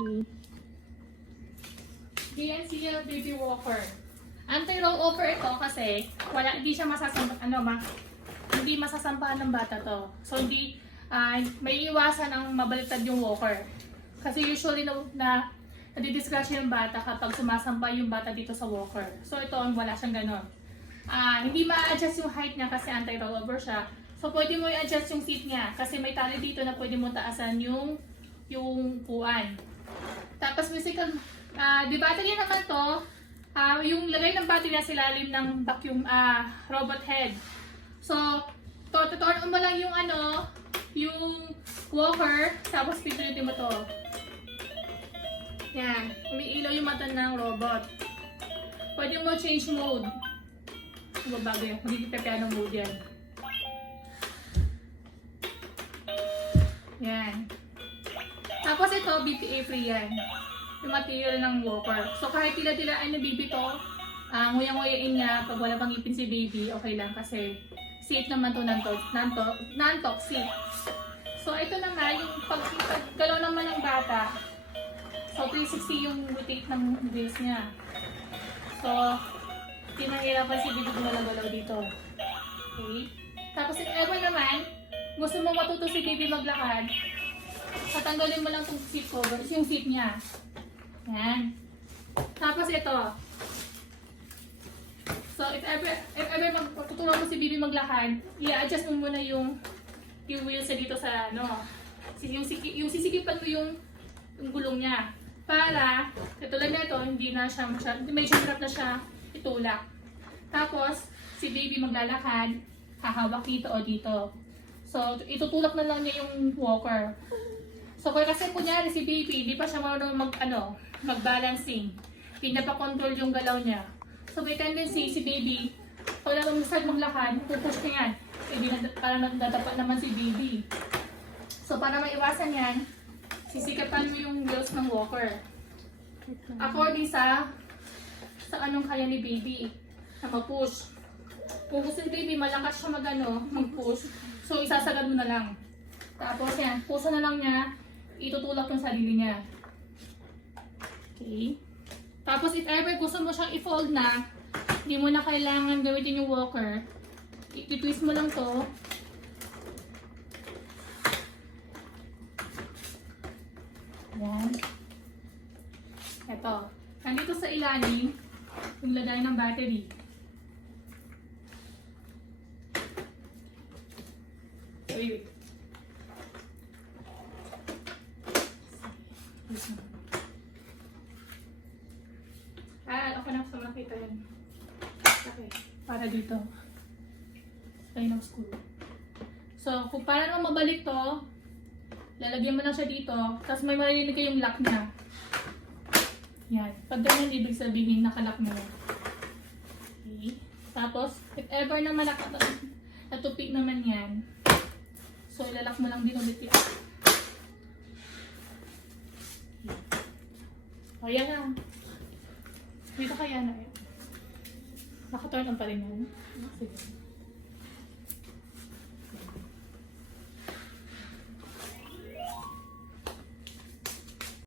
Okay. DNC Baby Walker. Anti-rollover ito kasi hindi siya hindi masasampahan ng bata to. So hindi may iwasan ang mabaliktad yung walker. Kasi usually nadidisgrasya yung bata kapag sumasampa yung bata dito sa walker. So ito wala siyang ganon. Hindi ma-adjust yung height niya kasi anti-rollover siya. So pwede mo i-adjust yung seat niya kasi may tali dito na pwede mo taasan yung upuan. Tapos physical, di battery naman to, yung lagay ng battery na silalim ng vacuum robot head. So, tutuan mo lang yung yung walker, tapos pinutin mo to. Yan, umiilaw yung mata ng robot. Pwede mo change mode. Babago yun, hindi piano mode yan. Yan. Tapos ito, BPA free yan. Yung material ng walker. So kahit tila-tilaan yung baby to, nguyang-nguyain niya pag wala pang ipin si baby, okay lang kasi safe naman to, non-toxic. So ito naman, yung paggalaw naman ng bata, so 360 yung rotate ng wheels niya. So, hindi mahirapan si baby gumalaw dito. Okay? Tapos if ever naman, gusto mo matuto si baby maglakad, tatanggalin mo lang itong seat cover, yung seat niya. Yan. Tapos ito. So, if ever magtuturuan mo si baby maglakad, i-adjust mo muna yung wheels dito sa yung sisikipan mo yung gulong niya. Para, katulad na ito, hindi na siya medyo hirap na siya itulak. Tapos, si baby maglalakad, hahawak dito o dito. So, itutulak na lang niya yung walker. So, kasi kunyari si baby, hindi pa siya marunong mag-balancing. Hindi na pa control yung galaw niya. So, may tendency si baby, pag nag-start maglakad, pupush ka yan. Para nagdadapat naman si baby. So, para maiwasan yan, sisikapan mo yung wheels ng walker. According sa anong kaya ni baby na mag-push. Kung gusto ni baby, malakas siya mag-push. So, isasagad mo na lang. Tapos yan, puso na lang niya, itutulak yung sarili niya. Okay. Tapos if ever gusto mo siyang i-fold na, hindi mo na kailangan gamitin yung walker, i-twist mo lang to. Yan. Ito. Nandito sa ilalim, yung lagay ng battery. Wait. Ako na gusto makita yun. Okay. Para dito. Line of screw. So, kung para naman mabalik to, lalagyan mo lang siya dito, tapos may maririnig kayong lock niya. Yan. Pag ganyan, ibig sabihin, nakalock mo yan. Okay. Tapos, if ever naman natupik naman yan, so ilalak mo lang din ulit yan. O, yan na. Dito kaya na yan. Naka-turn on pa rin yan. Sige.